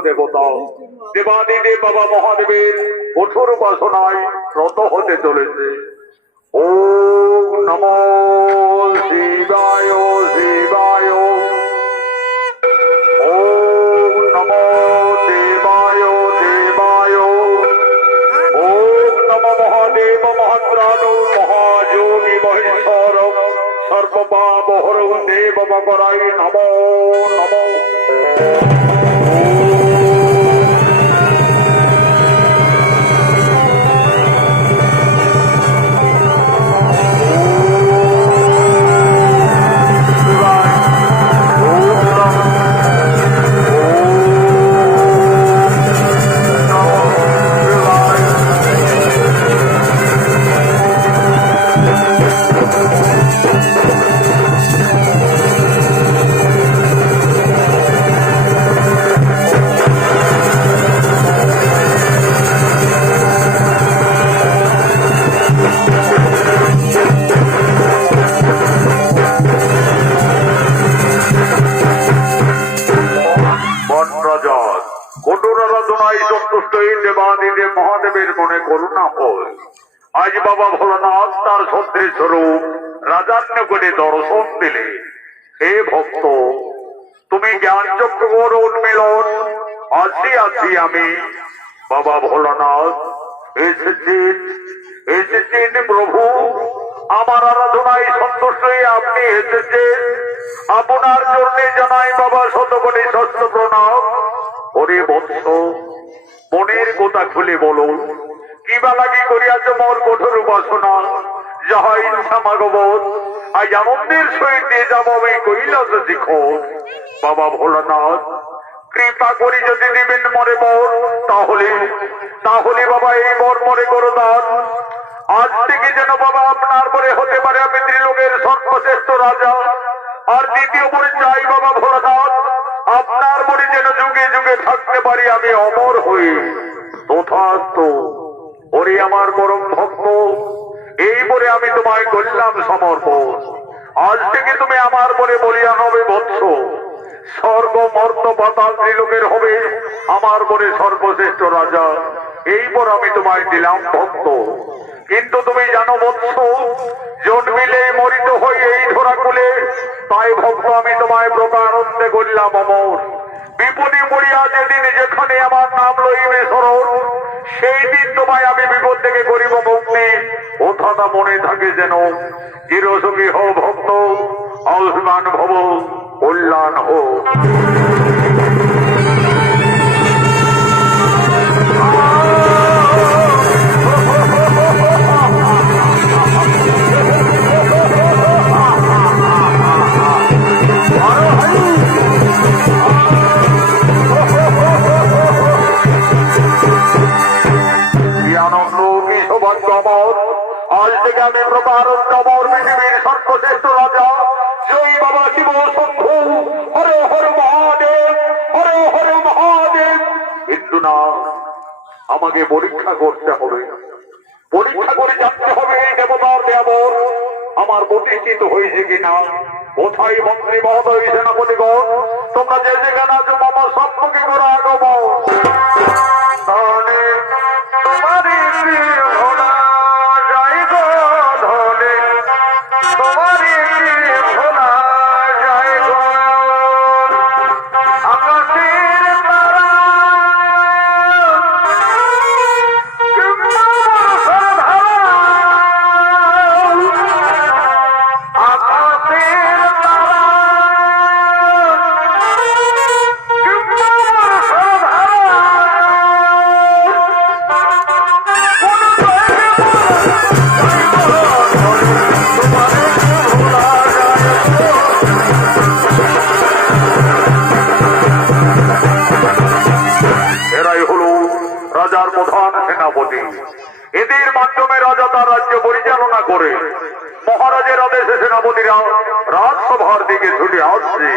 দেবতা। দেবাদিদে বাবা মহাদেবের কঠোর বাসনায় রত হতে চলেছে। ও নম শিবায় শিবায়। মহাদেবের মনে করুণা হয়, আজ বাবা ভোলানাথ তার সন্ত্রী স্বরূপ রাজান্য করে দর্শন দিলে। হে ভক্ত, তুমি জ্ঞান চক্র উন্মিলন আছি আছি আমি। বাবা ভোলানাথ, এসেছেন এসেছেন প্রভু। আমার আরাধনায় সন্তুষ্ট আপনি এসেছেন। আপনার জন্য জানাই বাবা শতকোটি ষষ্ঠ প্রণাম। ওরে বৎস। মনের কথা খুলে বলো কিবা লাগি করিয়াছ মোর কঠোর উপাসনা? যাহা আজ সহিত দিয়ে আমি শিখো। বাবা ভোলানাথ, কৃপা করি যদি দিবেন মরে তাহলে তাহলে বাবা এই বর মরে করো দান। আজ থেকে যেন বাবা আপনার পরে হতে পারে আমি ত্রিলোকের সর্বশ্রেষ্ঠ রাজা। আর দ্বিতীয় পরে চাই বাবা ভোলানাথ, আপনার পরে যেন যুগে যুগে থাকতে পারি আমি অমর হয়ে। তথাস্ত ওরে আমার পরম ভক্ত, এই বলে আমি তোমায় করলাম সমর্পণ। আজ থেকে তুমি আমার পরে বলিয়া হবে বৎস। স্বর্গ, মর্ত, পাতাল ত্রিলোকের হবে আমার পরে সর্বশ্রেষ্ঠ রাজা। এই পর আমি তোমায় দিলাম ভক্ত। কিন্তু তুমি জানো বৎস, জন্মিলে মরিত হই এই ধরা কুলে তাই ভক্ত আমি তোমায় প্রকারান্তে করলাম অমর। বিপদে পড়িয়া যেদিন যেখানে আমার নাম লইবে স্মরণ, সেই দিন তোমায় আমি বিপদ থেকে করিব মুক্তি। কথাটা মনে থাকে যেন চিরসুখী হো ভক্ত আয়ুষ্মান ভব, কল্যাণ হো পৃথিবীর সর্বশ্রেষ্ঠ রাজা বাবা শিব হরে মহাদেব হরে মহাদেব। কিন্তু না, আমাকে পরীক্ষা করতে হবে। পরীক্ষা করে জানতে হবে, দেবতার দেবর আমার প্রতিষ্ঠিত হয়েছে কিনা। কোথায় মন্ত্রী মহোদয় সেনাপতিগণ তোমরা যে যেখানে আছো সেনাপতিরা রাজসভার দিকে ছুটে আসছে।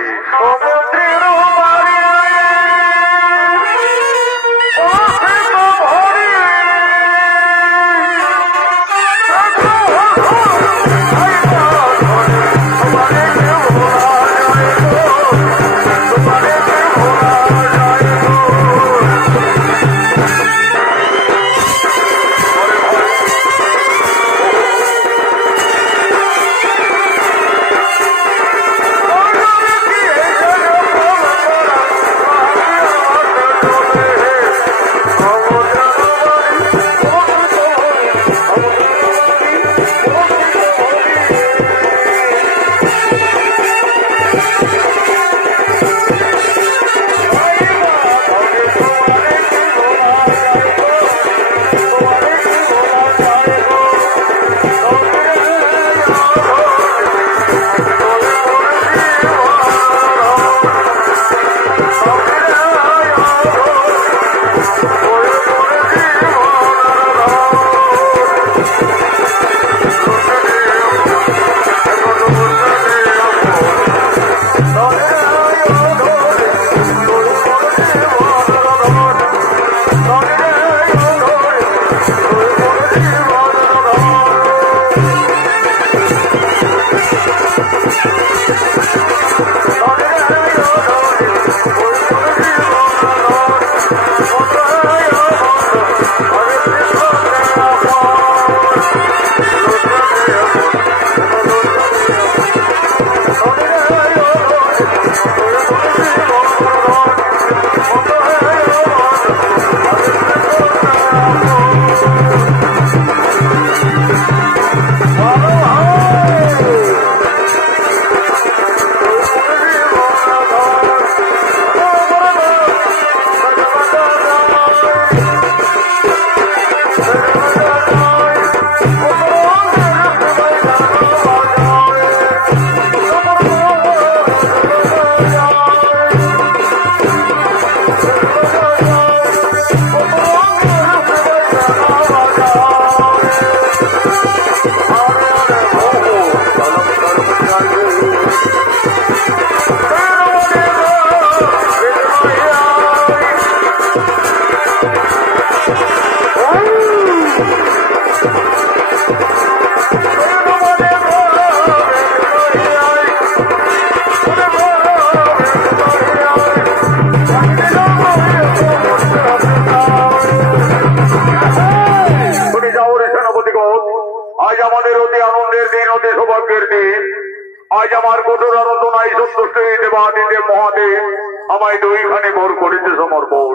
দেবাদিদেব আমায় দুইখানে ভোর করিতে সমর্পণ।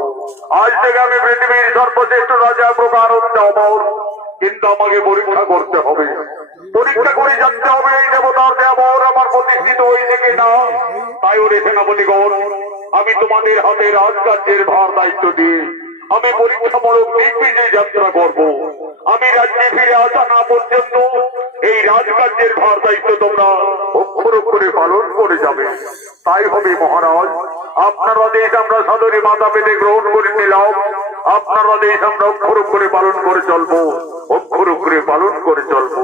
আজ থেকে আমি পৃথিবীর সর্বশ্রেষ্ঠ রাজা অমর। কিন্তু আমাকে পরীক্ষা করতে হবে। পরীক্ষা করে জানতে হবে, এই দেবতার দেবর আমার প্রতিষ্ঠিত হয়েছে কিনা। তাই ওরে সেনাপতিগণ, আমি তোমাদের হাতে রাজকার্যের ভার দায়িত্ব দিই আমি পরীক্ষামূলক দিগ্বিজয় যাত্রা করব। আমি রাজ্যে ফিরে আসা না পর্যন্ত এই রাজকার্যের ভার দায়িত্ব তোমরা অক্ষর পালন করে যাবে। তাই হবে মহারাজ, আপনার আদেশ আমরা সাদরে মাতা পেতে গ্রহণ করে নিলাম। আপনার আদেশ আমরা অক্ষর অক্ষরে পালন করে চলবো, অক্ষর অক্ষরে পালন করে চলবো।